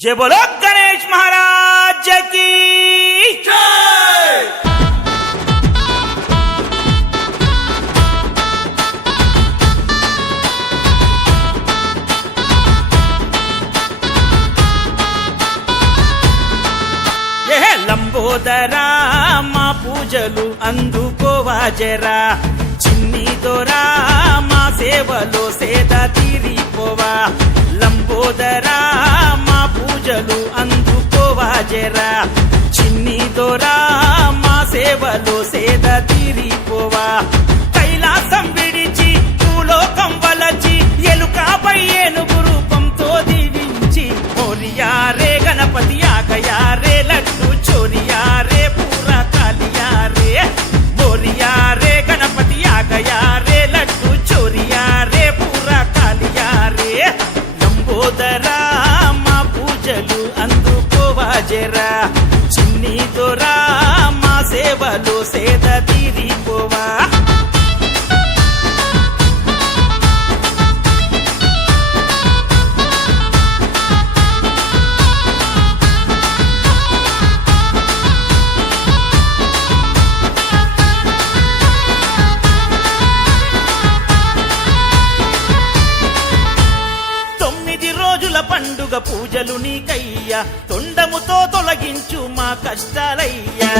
जय बोलो गणेश महाराज की जय। ये లంబోదరా మా పూజలు అందుకోవా జరా, చిన్ని దొరా మా సేవలో సేద తీరిపోవా. లంబోదరా మా పూజలు అందుకోవా జరా, చిన్ని దొరా మా సేవలో సేద తీరిపోవా. కైలాసం విడిచి భూలోకం వలచి ఎలుకపై ఏనుగు రూపంతో దీవించి, మోరియా రే గణపతి ఆగయా రే లడ్డు చోరియా రే పూరా కాలియా రే. మోరియా రే గణపతి ఆగయా రే లడ్డు చోరియా రే పూరా కాలియా రే. లంబోదరా మా పూజలు అందుకోవా జరా, చిన్ని దొరా మా సేవలో సేద తీరిపోవా. పండుగ పూజలు నీకయ్యా, తొండముతో తొలగించు మా కష్టాలయ్యా.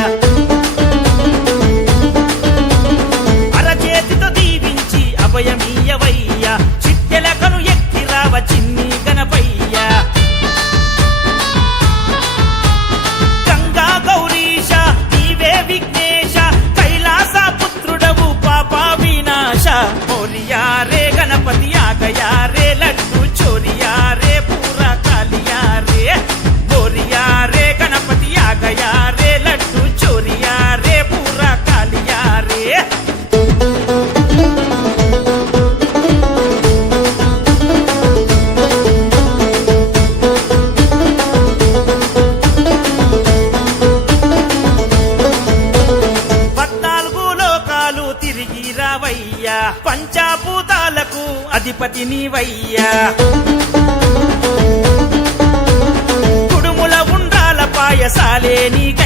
అరచేతితో దీవించి అభయమీయవయ్యా, చిట్టెలకను ఎక్కిరావ చిన్ని గణపయ్యా. గంగా గౌరీశ నీవే విఘ్నేశ, కైలాస పుత్రుడవు పాప వినాశ. మోరియా రే గణపతి ఆగయా రే లడ్డు చోరియా రే పూరా కాలియా రే. మోరియా రే గణపతి ఆగయా రే లడ్డు చోరియా రే పూరా కాలియా రే. పద్నాలుగు లోకాలు తిరిగి రావయ్యా, పంచాభూతాలకు అధిపతి నీవయ్యా. కుడుముల ఉండ్రాల పాయసాలే నీక